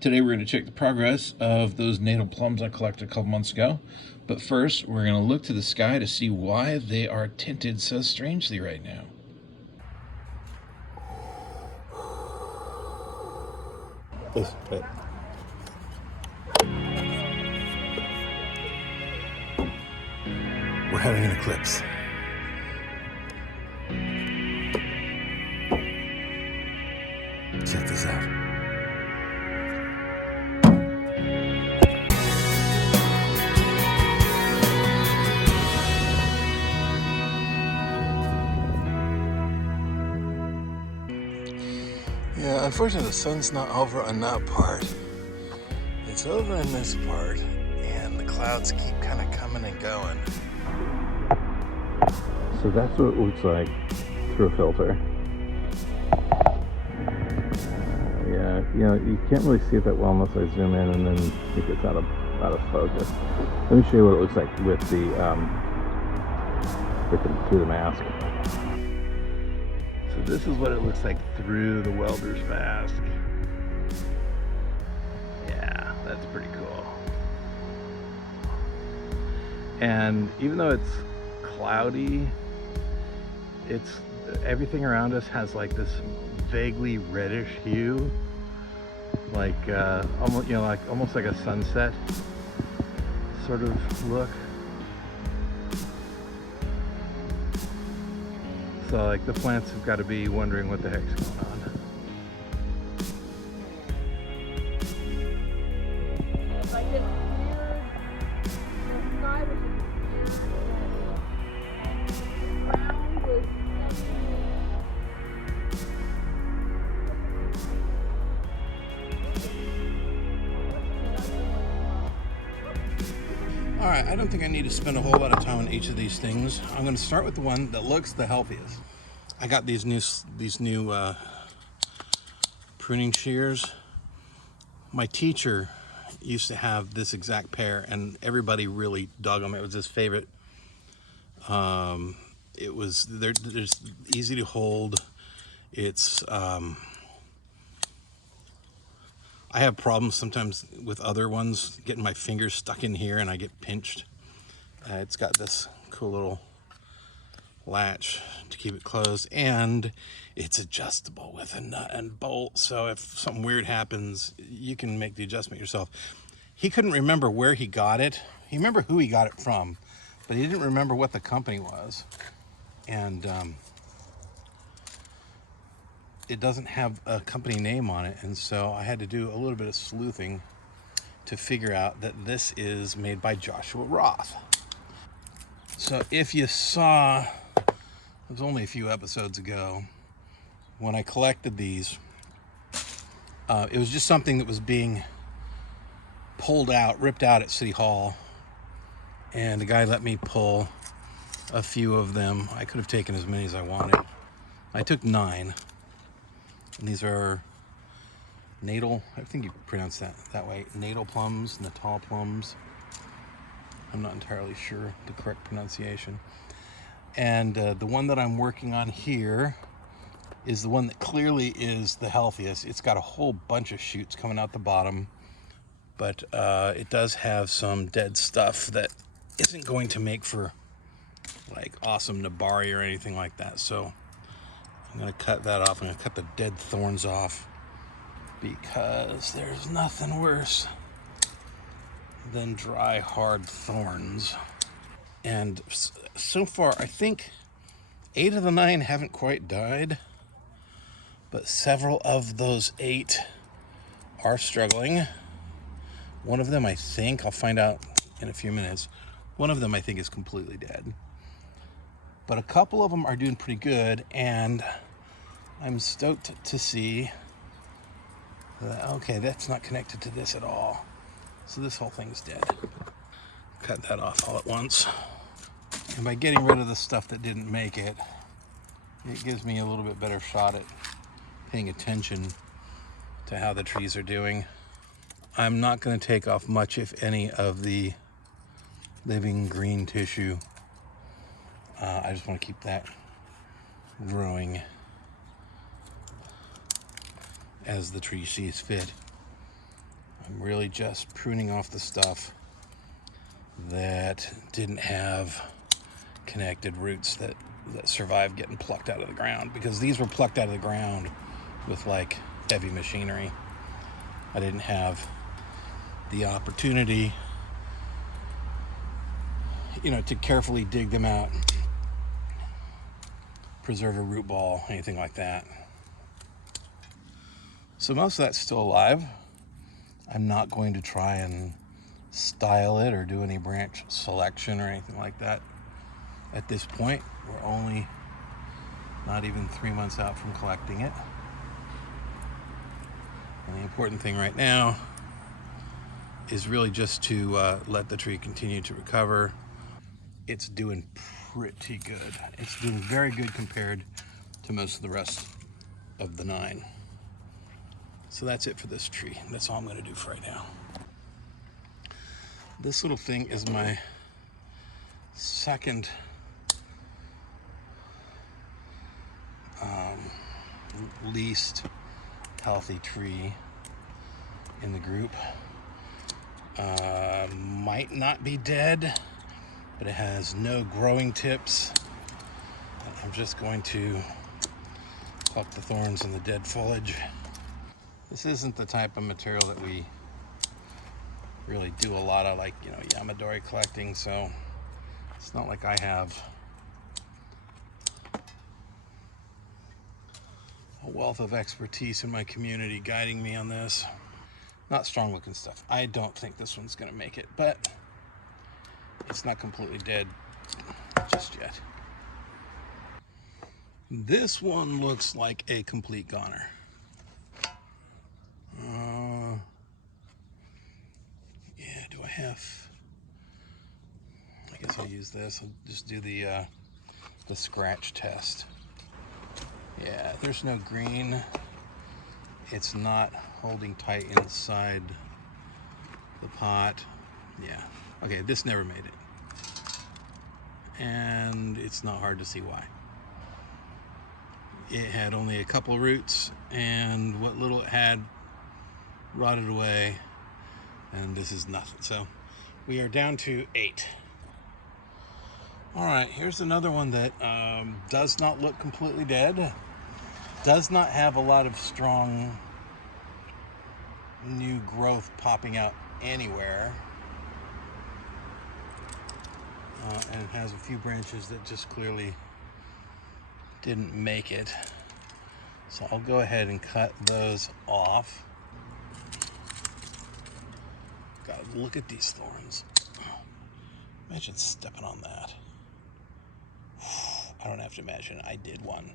Today we're going to check the progress of those natal plums I collected a couple months ago. But first, we're going to look to the sky to see why they are tinted so strangely right now. This bit. We're having an eclipse. Check this out. Yeah, unfortunately the sun's not over on that part. It's over in this part, and the clouds keep kind of coming and going. So that's what it looks like through a filter. Yeah, you know, you can't really see it that well unless I zoom in and then it gets out of focus. Let me show you what it looks like with the through the mask. So this is what it looks like through the welder's mask. Yeah, that's pretty cool. And even though it's cloudy, everything around us has like this vaguely reddish hue, like almost, you know, like almost like a sunset sort of look. So like the plants have got to be wondering what the heck's going on. Alright, I don't think I need to spend a whole lot of time on each of these things. I'm going to start with the one that looks the healthiest. I got these new pruning shears. My teacher used to have this exact pair, and everybody really dug them. It was his favorite. They're just easy to hold. It's I have problems sometimes with other ones, getting my fingers stuck in here and I get pinched. It's got this cool little latch to keep it closed, and it's adjustable with a nut and bolt, so if something weird happens, you can make the adjustment yourself. He couldn't remember where he got it. He remembered who he got it from, but he didn't remember what the company was. And it doesn't have a company name on it, and so I had to do a little bit of sleuthing to figure out that this is made by Joshua Roth. So if you saw, it was only a few episodes ago when I collected these, it was just something that was being ripped out at City Hall, and the guy let me pull a few of them. I could have taken as many as I wanted. I took 9. And these are natal, I think you pronounce that way, natal plums, Natal plums. I'm not entirely sure the correct pronunciation. And the one that I'm working on here is the one that clearly is the healthiest. It's got a whole bunch of shoots coming out the bottom, but it does have some dead stuff that isn't going to make for like awesome nabari or anything like that. So I'm going to cut that off. I'm going to cut the dead thorns off, because there's nothing worse than dry, hard thorns. And so far, I think 8 of the 9 haven't quite died, but several of those 8 are struggling. One of them, I think, I'll find out in a few minutes, one of them I think is completely dead. But a couple of them are doing pretty good, and I'm stoked to see that, okay, that's not connected to this at all. So this whole thing's dead. Cut that off all at once. And by getting rid of the stuff that didn't make it, it gives me a little bit better shot at paying attention to how the trees are doing. I'm not going to take off much, if any, of the living green tissue. I just want to keep that growing as the tree sees fit. I'm really just pruning off the stuff that didn't have connected roots that survived getting plucked out of the ground, because these were plucked out of the ground with like heavy machinery. I didn't have the opportunity, you know, to carefully dig them out, preserve a root ball, anything like that. So most of that's still alive. I'm not going to try and style it or do any branch selection or anything like that at this point. We're only not even 3 months out from collecting it. And the important thing right now is really just to let the tree continue to recover. It's doing pretty good. It's doing very good compared to most of the rest of the 9. So that's it for this tree. That's all I'm going to do for right now. This little thing is my second least healthy tree in the group. Might not be dead, but it has no growing tips. I'm just going to pluck the thorns and the dead foliage. This isn't the type of material that we really do a lot of, like, you know, Yamadori collecting, so it's not like I have a wealth of expertise in my community guiding me on this. Not strong looking stuff. I don't think this one's gonna make it, but it's not completely dead just yet. This one looks like a complete goner. Yeah, do I have? I guess I'll use this. I'll just do the scratch test. Yeah, there's no green. It's not holding tight inside the pot. Yeah, okay, this never made it. And it's not hard to see why. It had only a couple roots, and what little it had rotted away, and this is nothing. So we are down to 8. All right, here's another one that does not look completely dead. Does not have a lot of strong new growth popping out anywhere. And it has a few branches that just clearly didn't make it. So I'll go ahead and cut those off. God, look at these thorns. Imagine stepping on that. I don't have to imagine. I did one,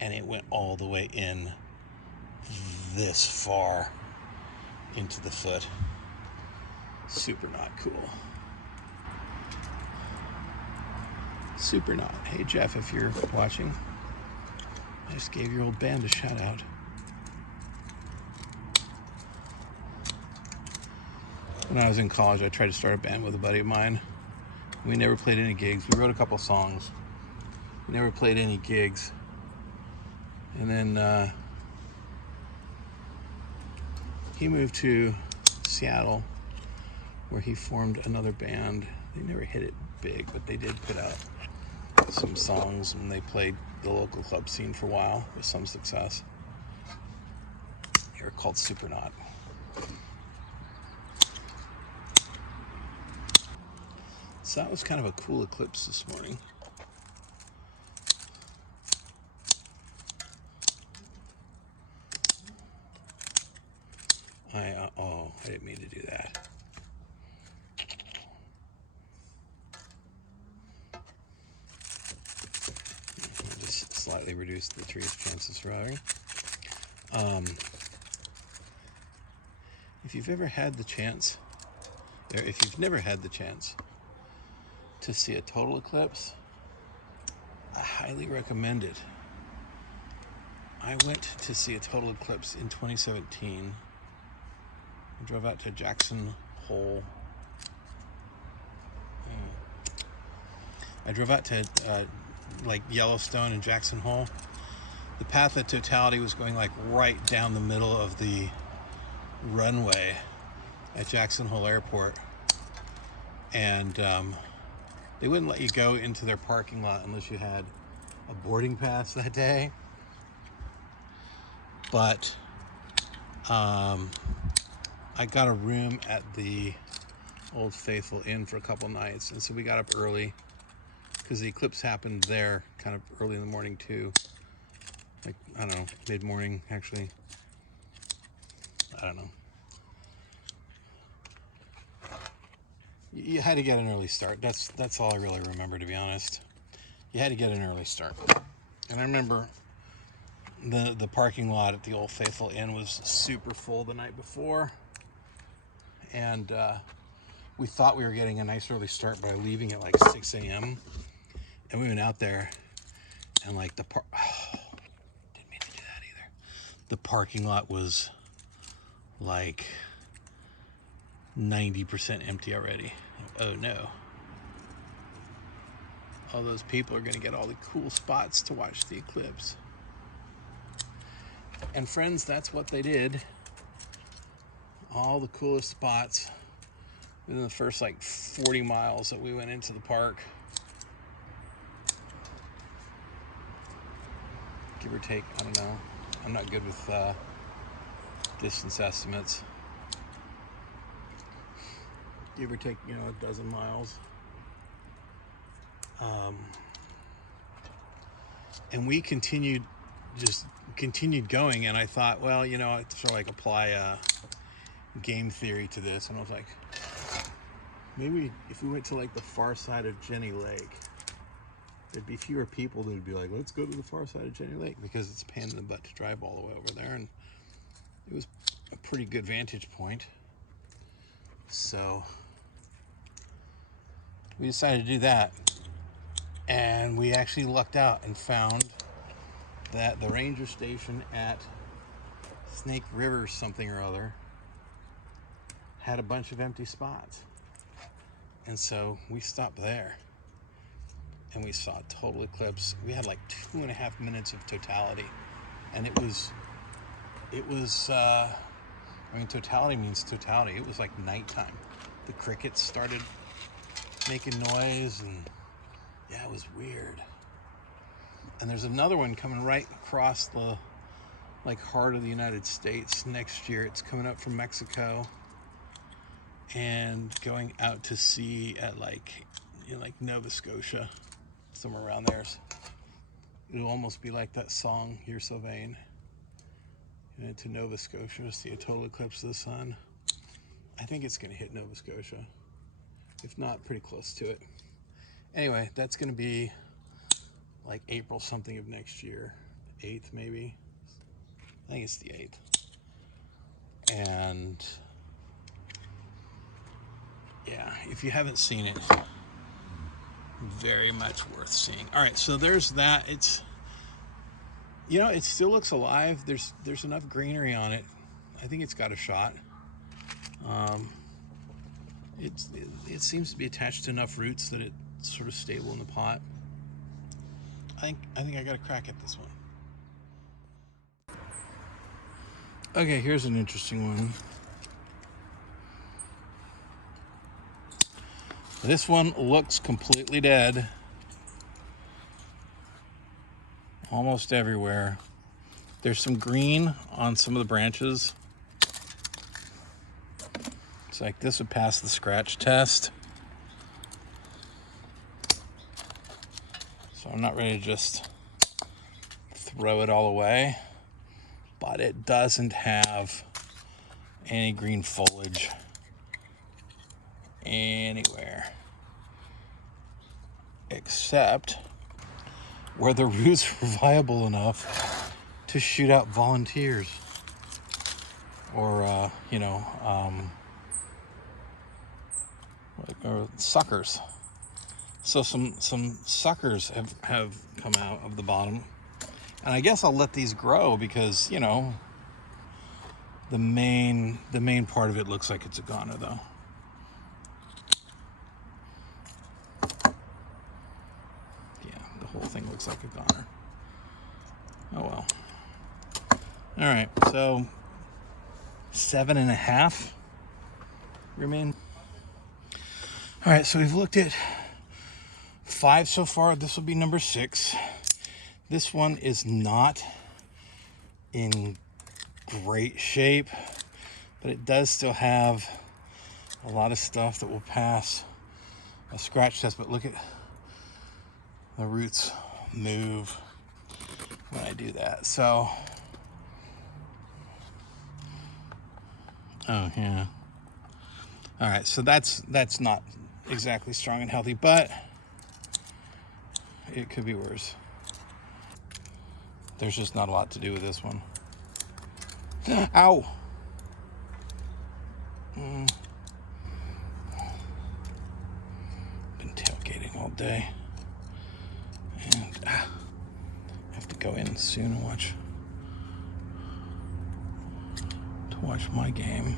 and it went all the way in this far into the foot. Super not cool. Super not. Hey Jeff, if you're watching, I just gave your old band a shout out. When I was in college, I tried to start a band with a buddy of mine. We never played any gigs. We wrote a couple songs. We never played any gigs. And then he moved to Seattle, where he formed another band. They never hit it big, but they did put out some songs, and they played the local club scene for a while with some success. They were called Supernaut. So that was kind of a cool eclipse this morning. I didn't mean to do that. I'll just slightly reduce the tree's chances of surviving. If you've ever had the chance, or if you've never had the chance to see a total eclipse, I highly recommend it. I went to see a total eclipse in 2017. I drove out to Jackson Hole. I drove out to like Yellowstone and Jackson Hole. The path of totality was going like right down the middle of the runway, at Jackson Hole Airport, and they wouldn't let you go into their parking lot unless you had a boarding pass that day. But I got a room at the Old Faithful Inn for a couple nights, and so we got up early because the eclipse happened there kind of early in the morning too. Like, I don't know, mid-morning actually. I don't know. You had to get an early start. That's all I really remember, to be honest. You had to get an early start. And I remember the parking lot at the Old Faithful Inn was super full the night before. And we thought we were getting a nice early start by leaving at like 6 a.m. And we went out there, and like didn't mean to do that either. The parking lot was like 90% empty already. Oh no. All those people are going to get all the cool spots to watch the eclipse. And friends, that's what they did. All the coolest spots within the first like 40 miles that we went into the park. Give or take, I don't know. I'm not good with distance estimates. Give or take, a dozen miles. And we continued going, and I thought, well, I'd sort of like apply a game theory to this, and I was like, maybe if we went to like the far side of Jenny Lake, there'd be fewer people that would be like, let's go to the far side of Jenny Lake, because it's a pain in the butt to drive all the way over there, and it was a pretty good vantage point. So we decided to do that, and we actually lucked out and found that the ranger station at Snake River something or other had a bunch of empty spots. And so we stopped there, and we saw a total eclipse. We had like 2.5 minutes of totality, and it was totality means totality. It was like nighttime. The crickets started making noise, and yeah, it was weird. And there's another one coming right across the like heart of the United States next year. It's coming up from Mexico and going out to sea at like Nova Scotia, somewhere around there. It'll almost be like that song, You're So Vain. To Nova Scotia, see a total eclipse of the sun. I think it's going to hit Nova Scotia, if not pretty close to it. Anyway, that's going to be like April something of next year, 8th maybe. I think it's the 8th. And yeah, if you haven't seen it, very much worth seeing. All right, so there's that. It's, it still looks alive. There's enough greenery on it. I think it's got a shot. It seems to be attached to enough roots that it's sort of stable in the pot. I think I got a crack at this one. Okay, here's an interesting one. This one looks completely dead. Almost everywhere. There's some green on some of the branches. It's like this would pass the scratch test. So I'm not ready to just throw it all away. But it doesn't have any green foliage anywhere, except where the roots were viable enough to shoot out volunteers, or or suckers. So some suckers have come out of the bottom, and I guess I'll let these grow because the main part of it looks like it's a goner though. The whole thing looks like a goner. Oh well. All right, so 7.5. remain. All right, so we've looked at 5 so far. This will be number 6. This one is not in great shape, but it does still have a lot of stuff that will pass a scratch test. But look at the roots move when I do that. So, oh yeah. All right, so that's not exactly strong and healthy, but it could be worse. There's just not a lot to do with this one. Ow! Been tailgating all day. And I have to go in soon and watch my game.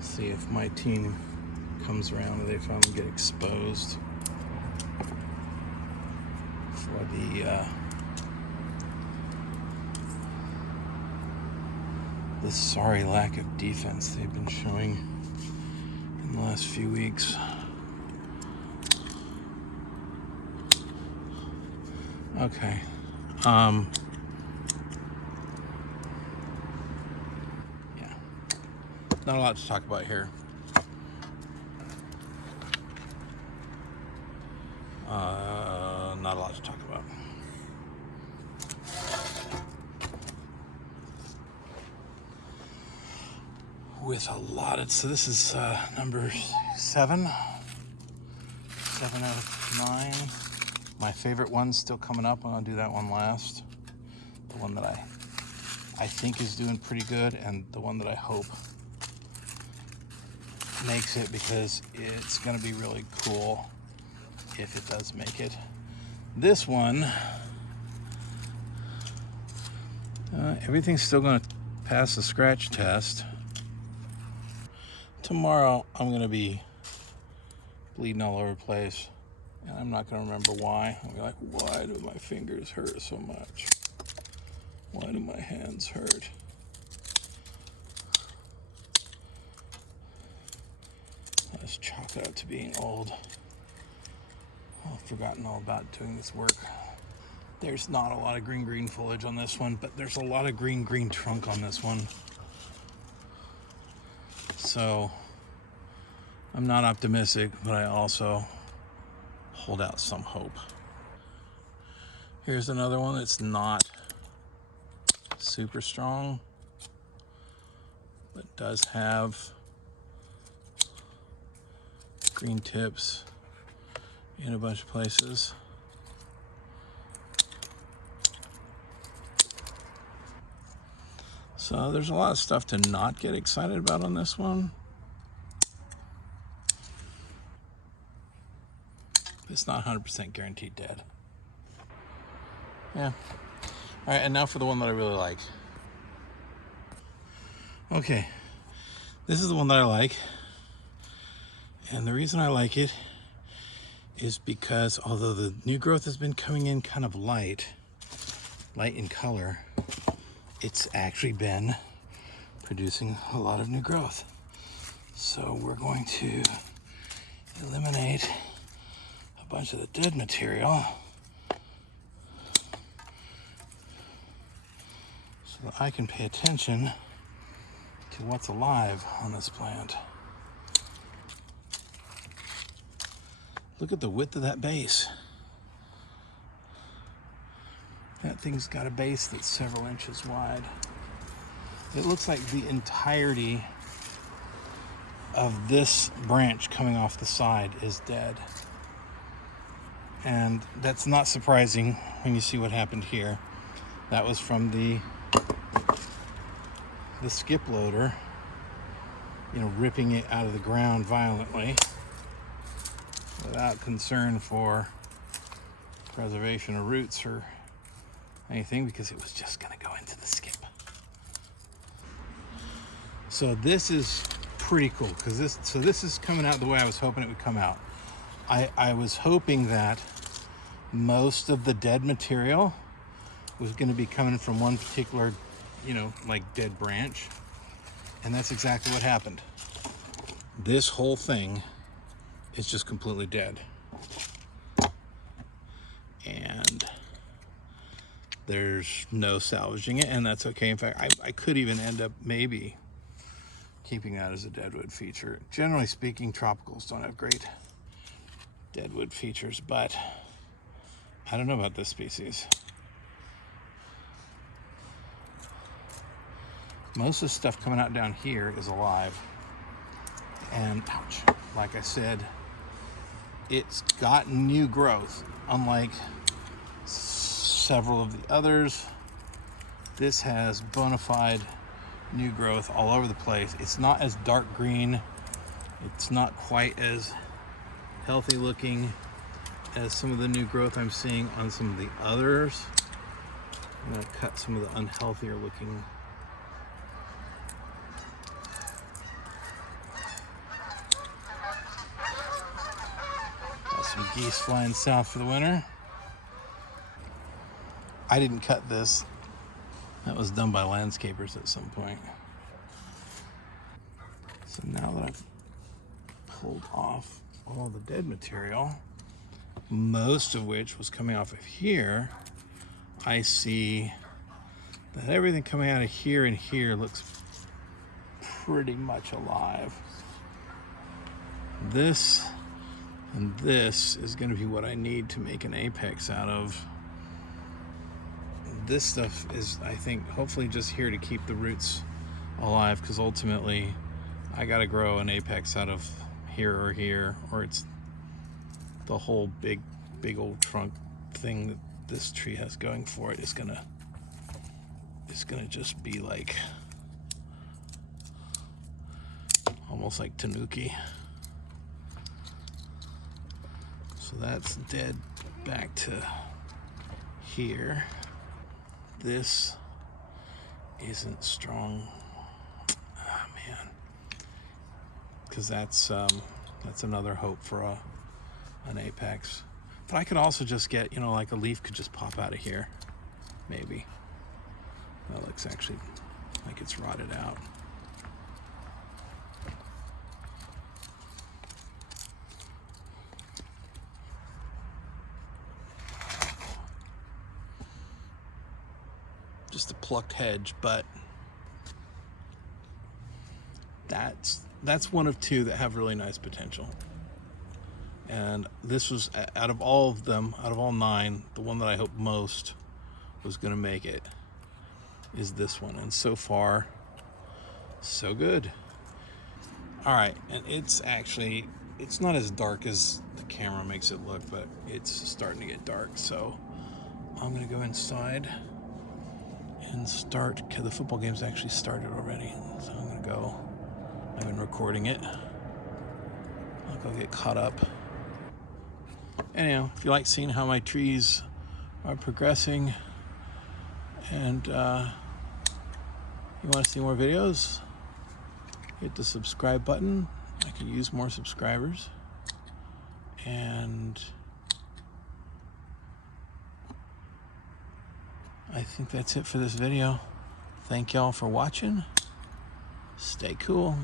See if my team comes around and they finally get exposed for the sorry lack of defense they've been showing in the last few weeks. Okay. Yeah. Not a lot to talk about here. Not a lot to talk about. With a lot of, so this is number 7. 7 out of 9. My favorite one's still coming up. I'm gonna do that one last. The one that I think is doing pretty good, and the one that I hope makes it, because it's gonna be really cool if it does make it. This one, everything's still gonna pass the scratch test. Tomorrow I'm gonna be bleeding all over the place, and I'm not gonna remember why. I'm like, why do my fingers hurt so much? Why do my hands hurt? Let's chalk it up to being old. I've forgotten all about doing this work. There's not a lot of green foliage on this one, but there's a lot of green trunk on this one. So I'm not optimistic, but I also hold out some hope. Here's another one that's not super strong, but does have green tips in a bunch of places. So there's a lot of stuff to not get excited about on this one. It's not 100% guaranteed dead. Yeah. All right, and now for the one that I really like. Okay, this is the one that I like. And the reason I like it is because although the new growth has been coming in kind of light in color, it's actually been producing a lot of new growth. So we're going to eliminate a bunch of the dead material so that I can pay attention to what's alive on this plant. Look at the width of that base. That thing's got a base that's several inches wide. It looks like the entirety of this branch coming off the side is dead. And that's not surprising when you see what happened here. That was from the skip loader, ripping it out of the ground violently without concern for preservation of roots or anything, because it was just going to go into the skip. So this is pretty cool, because this is coming out the way I was hoping it would come out. I was hoping that most of the dead material was going to be coming from one particular, like dead branch. And that's exactly what happened. This whole thing is just completely dead. And there's no salvaging it, and that's okay. In fact, I could even end up maybe keeping that as a deadwood feature. Generally speaking, tropicals don't have great deadwood features, but I don't know about this species. Most of the stuff coming out down here is alive. And ouch, like I said, it's gotten new growth, unlike several of the others. This has bona fide new growth all over the place. It's not as dark green. It's not quite as healthy looking as some of the new growth I'm seeing on some of the others. I'm going to cut some of the unhealthier looking. Got some geese flying south for the winter. I didn't cut this. That was done by landscapers at some point. So now that I've pulled off all the dead material, most of which was coming off of here, I see that everything coming out of here and here looks pretty much alive. This and this is going to be what I need to make an apex out of. This stuff is, I think, hopefully just here to keep the roots alive, because ultimately I got to grow an apex out of here, or it's the whole big old trunk thing that this tree has going for it is gonna just be like almost like tanuki. So that's dead back to here. This isn't strong. Ah, man, because that's another hope for an apex. But I could also just get, like a leaf could just pop out of here, maybe. That looks actually like it's rotted out. Just a plucked hedge, but that's one of two that have really nice potential. And this was, out of all of them, out of all 9, the one that I hope most was going to make it is this one. And so far, so good. All right, and it's not as dark as the camera makes it look, but it's starting to get dark. So I'm going to go inside and start. The football game's actually started already, so I'm going to go. I've been recording it. I'll go get caught up. Anyhow, if you like seeing how my trees are progressing and you want to see more videos, hit the subscribe button. I could use more subscribers. And I think that's it for this video. Thank y'all for watching. Stay cool.